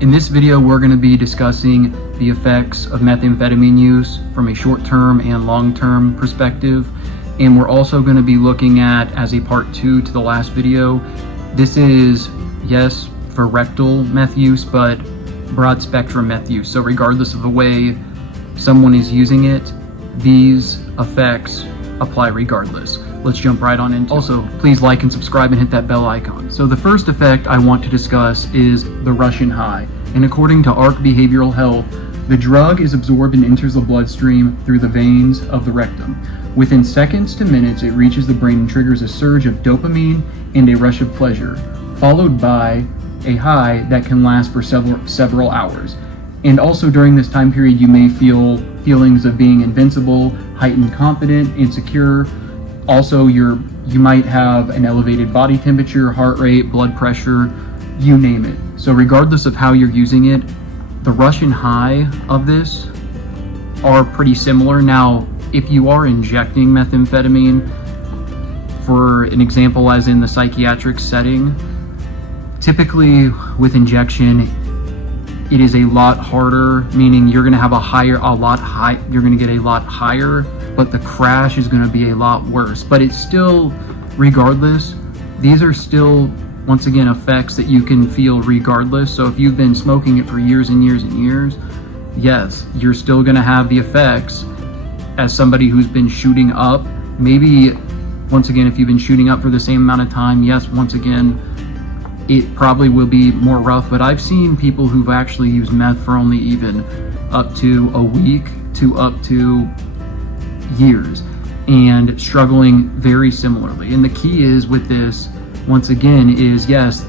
In this video, we're going to be discussing the effects of methamphetamine use from a short-term and long-term perspective. And we're also going to be looking at, as a part 2 to the last video, this is, yes, for rectal meth use, but broad spectrum meth use. So regardless of the way someone is using it, these effects apply regardless. Let's jump right on into it. Also, please like and subscribe and hit that bell icon. So the first effect I want to discuss is the Russian high. And according to ARC Behavioral Health, the drug is absorbed and enters the bloodstream through the veins of the rectum. Within seconds to minutes, it reaches the brain and triggers a surge of dopamine and a rush of pleasure, followed by a high that can last for several hours. And also during this time period, you may feel feelings of being invincible, heightened confidence, insecure. Also, you might have an elevated body temperature, heart rate, blood pressure, you name it. So regardless of how you're using it, the Russian high of this are pretty similar. Now, if you are injecting methamphetamine, for an example, as in the psychiatric setting, typically with injection, it is a lot harder, meaning you're going to have you're going to get a lot higher, but the crash is going to be a lot worse. But it's still, regardless, these are still, once again, effects that you can feel regardless. So if you've been smoking it for years and years and years, yes, you're still going to have the effects as somebody who's been shooting up. Maybe, once again, if you've been shooting up for the same amount of time, yes, once again, it probably will be more rough. But I've seen people who've actually used meth for only even up to a week to up to years and struggling very similarly. And the key is with this, once again, is yes,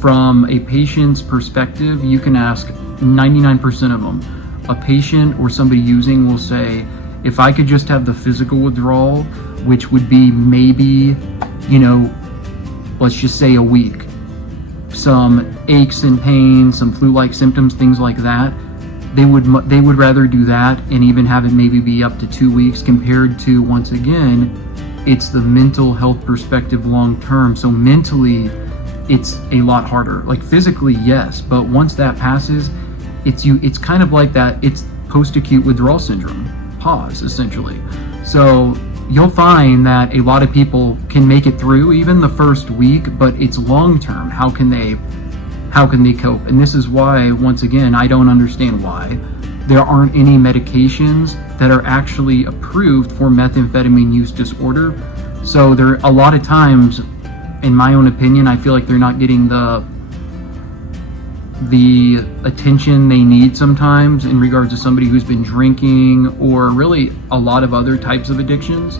from a patient's perspective, you can ask 99% of them. A patient or somebody using will say, if I could just have the physical withdrawal, which would be maybe, let's just say a week, some aches and pains, some flu-like symptoms, things like that, they would rather do that and even have it maybe be up to 2 weeks, compared to, once again, it's the mental health perspective long term. So mentally, it's a lot harder. Like physically, yes, but once that passes, it's kind of like that. It's post-acute withdrawal syndrome, pause, essentially. So you'll find that a lot of people can make it through even the first week, but it's long term. How can they cope? And this is why, once again, I don't understand why there aren't any medications that are actually approved for methamphetamine use disorder. So there, a lot of times, in my own opinion, I feel like they're not getting the attention they need sometimes in regards to somebody who's been drinking or really a lot of other types of addictions.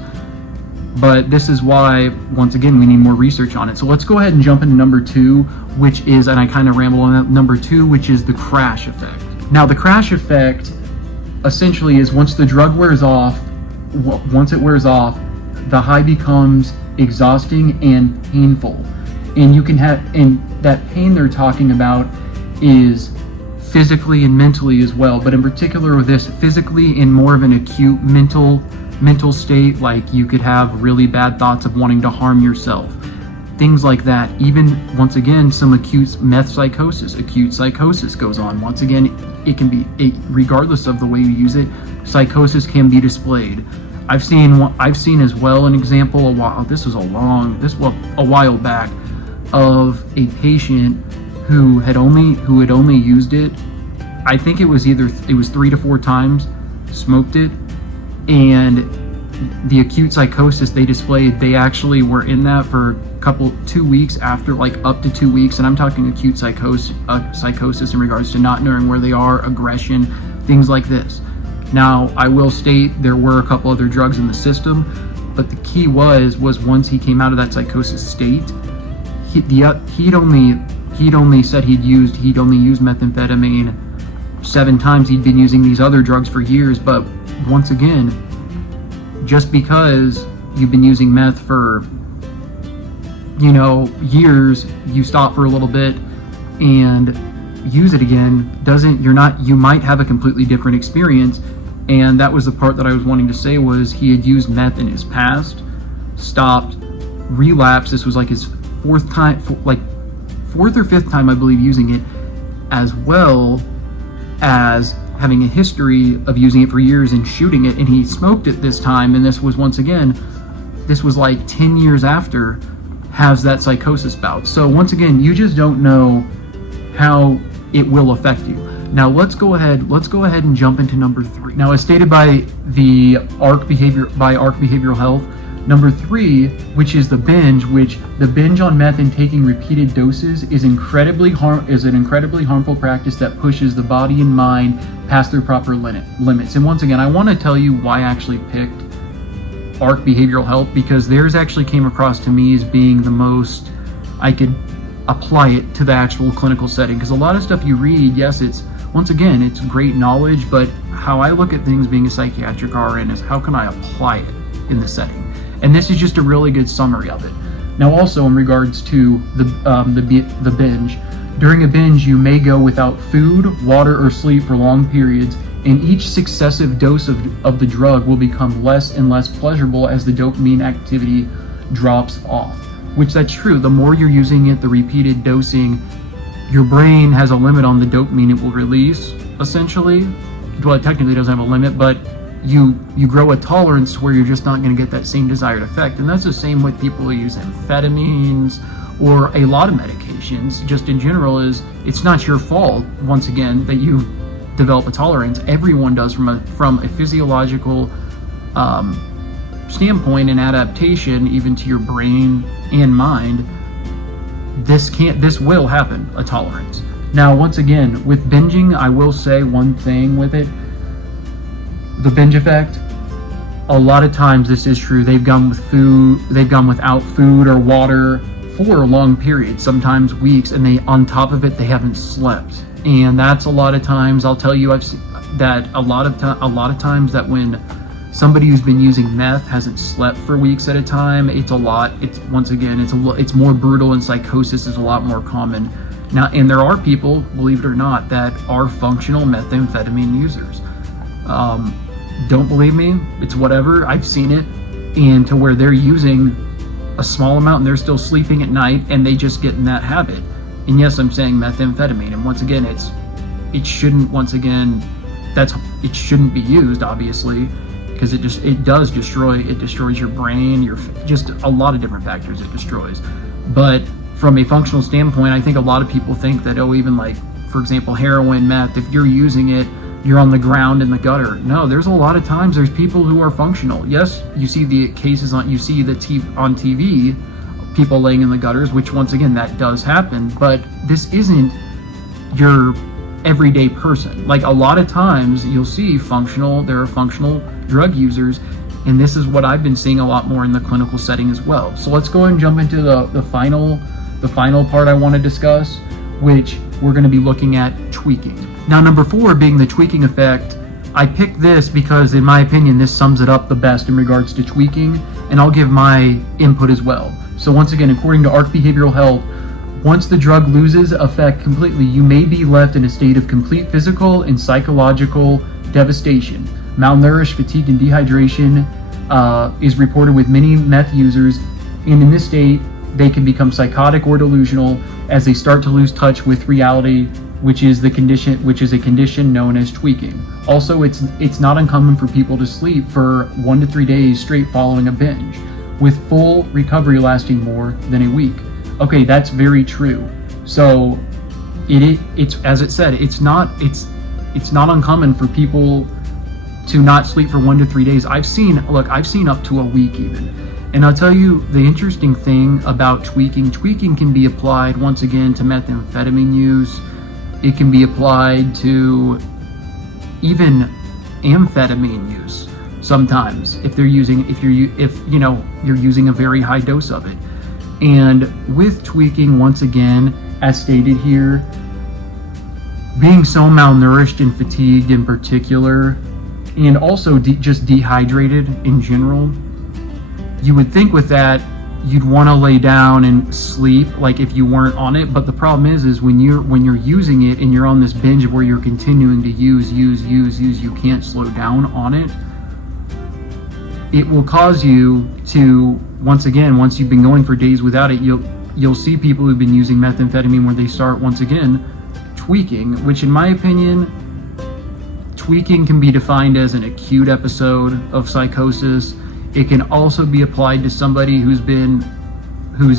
But this is why, once again, we need more research on it. So let's go ahead and jump into number 2, which is, and I kind of ramble on that, number 2, which is the crash effect. Now, the crash effect essentially is once the drug wears off, the high becomes exhausting and painful. And you can have, and that pain they're talking about is physically and mentally as well, but in particular with this, physically in more of an acute mental state, like you could have really bad thoughts of wanting to harm yourself, things like that. Even, once again, some acute meth psychosis. Acute psychosis goes on. Once again, it can be, regardless of the way you use it, psychosis can be displayed. I've seen as well an example a while back of a patient who had only used it, I think it was 3 to 4 times, smoked it, and the acute psychosis they displayed, they actually were in that for 2 weeks after, like up to 2 weeks. And I'm talking acute psychosis in regards to not knowing where they are, aggression, things like this. Now, I will state there were a couple other drugs in the system, but the key was once he came out of that psychosis state, he'd only said he'd only used methamphetamine 7 times. He'd been using these other drugs for years. But once again, just because you've been using meth for years, you stop for a little bit and use it again, you might have a completely different experience. And that was the part that I was wanting to say, was he had used meth in his past, stopped, relapsed. This was like his fourth or fifth time, I believe, using it. as well as having a history of using it for years and shooting it, and he smoked it this time, and this was once again, this was like 10 years after, has that psychosis bout. So once again, you just don't know how it will affect you. Now let's go ahead and jump into number 3. Now, as stated by the ARC Behavioral Health, number 3, which is the binge on meth and taking repeated doses is an incredibly harmful practice that pushes the body and mind past their proper limits. And once again, I want to tell you why I actually picked ARC Behavioral Health, because theirs actually came across to me as being the most I could apply it to the actual clinical setting. Because a lot of stuff you read, yes, it's great knowledge, but how I look at things being a psychiatric RN is how can I apply it in the setting. And this is just a really good summary of it. Now, also in regards to the binge, during a binge, you may go without food, water, or sleep for long periods, and each successive dose of the drug will become less and less pleasurable as the dopamine activity drops off. Which that's true. The more you're using it, the repeated dosing, your brain has a limit on the dopamine it will release, essentially. Well, it technically doesn't have a limit, but you grow a tolerance to where you're just not going to get that same desired effect. And that's the same with people who use amphetamines or a lot of medications. Just in general, is it's not your fault, once again, that you develop a tolerance. Everyone does from a physiological standpoint and adaptation, even to your brain and mind. This will happen, a tolerance. Now, once again, with binging, I will say one thing with it. The binge effect, a lot of times this is true. They've gone without food or water for long periods, sometimes weeks, and on top of it, they haven't slept. And that's a lot of times, I'll tell you, I've seen that a lot of times that when somebody who's been using meth hasn't slept for weeks at a time, it's more brutal, and psychosis is a lot more common. Now, and there are people, believe it or not, that are functional methamphetamine users. Don't believe me, it's whatever, I've seen it, and to where they're using a small amount and they're still sleeping at night, and they just get in that habit. And yes, I'm saying methamphetamine, and once again, it shouldn't be used, obviously, because it destroys your brain, just a lot of different factors it destroys. But from a functional standpoint, I think a lot of people think that, even like, for example, heroin, meth, if you're using it, you're on the ground in the gutter. No, there's a lot of times there's people who are functional. Yes, you see the cases on TV, people laying in the gutters, which once again, that does happen, but this isn't your everyday person. Like, a lot of times you'll see there are functional drug users, and this is what I've been seeing a lot more in the clinical setting as well. So let's go ahead and jump into the final part I want to discuss, which we're going to be looking at tweaking. Now, number 4 being the tweaking effect. I picked this because, in my opinion, this sums it up the best in regards to tweaking, and I'll give my input as well. So once again, according to ARC Behavioral Health, once the drug loses effect completely, you may be left in a state of complete physical and psychological devastation. Malnourished, fatigue, and dehydration is reported with many meth users, and in this state, they can become psychotic or delusional as they start to lose touch with reality, which is a condition known as tweaking. Also, it's not uncommon for people to sleep for 1 to 3 days straight following a binge, with full recovery lasting more than a week. Okay, that's very true. So it's as it said, it's not uncommon for people to not sleep for 1 to 3 days. I've seen up to a week even. And I'll tell you the interesting thing about tweaking can be applied once again to methamphetamine use. It can be applied to even amphetamine use sometimes if you're using a very high dose of it. And with tweaking, once again, as stated here, being so malnourished and fatigued in particular, and also just dehydrated in general, you would think with that you'd want to lay down and sleep like if you weren't on it. But the problem is when you're using it and you're on this binge where you're continuing to use, you can't slow down on it. It will cause you to, once you've been going for days without it, you'll see people who've been using methamphetamine where they start once again tweaking, which in my opinion, tweaking can be defined as an acute episode of psychosis. It can also be applied to somebody who's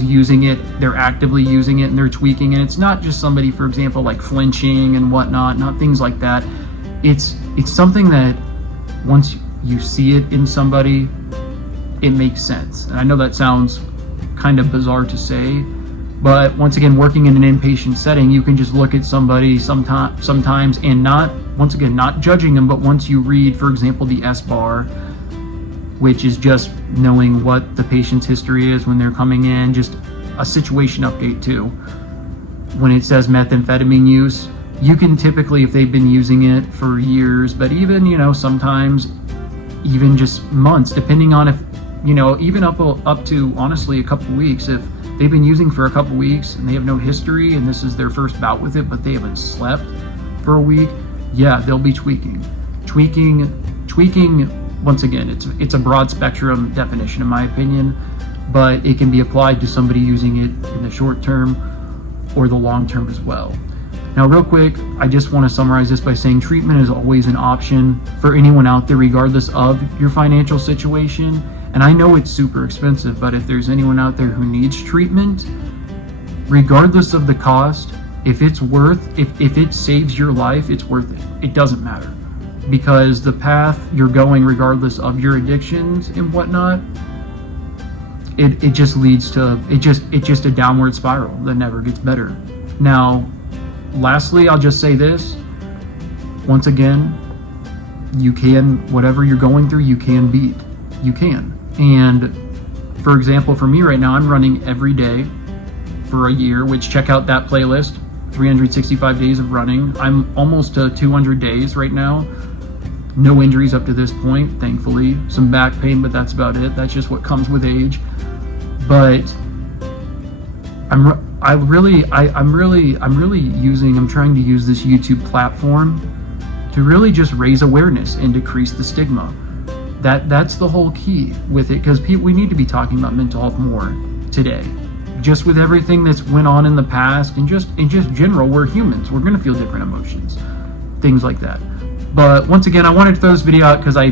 using it, they're actively using it and they're tweaking. And it's not just somebody, for example, like flinching and whatnot, not things like that. It's something that once you see it in somebody, it makes sense. And I know that sounds kind of bizarre to say, but once again, working in an inpatient setting, you can just look at somebody sometimes and not judging them, but once you read, for example, the S-bar, which is just knowing what the patient's history is when they're coming in, just a situation update too. When it says methamphetamine use, you can typically, if they've been using it for years, but even, sometimes even just months, depending on if, even up to honestly a couple weeks, if they've been using for a couple weeks and they have no history and this is their first bout with it, but they haven't slept for a week, yeah, they'll be tweaking. Tweaking, once again, it's a broad spectrum definition in my opinion, but it can be applied to somebody using it in the short term or the long term as well. Now, real quick, I just want to summarize this by saying treatment is always an option for anyone out there, regardless of your financial situation. And I know it's super expensive, but if there's anyone out there who needs treatment, regardless of the cost, if it saves your life, it's worth it. It doesn't matter, because the path you're going, regardless of your addictions and whatnot, it just leads to a downward spiral that never gets better. Now, lastly, I'll just say this. Once again, whatever you're going through, you can beat. You can. And for example, for me right now, I'm running every day for a year, which check out that playlist, 365 days of running. I'm almost to 200 days right now. No injuries up to this point, thankfully. Some back pain, but that's about it. That's just what comes with age. But I'm trying to use this YouTube platform to really just raise awareness and decrease the stigma. That's the whole key with it, because we need to be talking about mental health more today. Just with everything that's went on in the past, and just general, we're humans. We're gonna feel different emotions, things like that. But once again, I wanted to throw this video out because I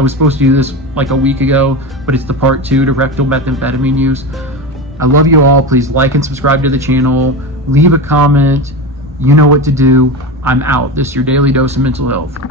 was supposed to do this like a week ago, but it's the part 2 to rectal methamphetamine use. I love you all. Please like and subscribe to the channel. Leave a comment. You know what to do. I'm out. This is your daily dose of mental health.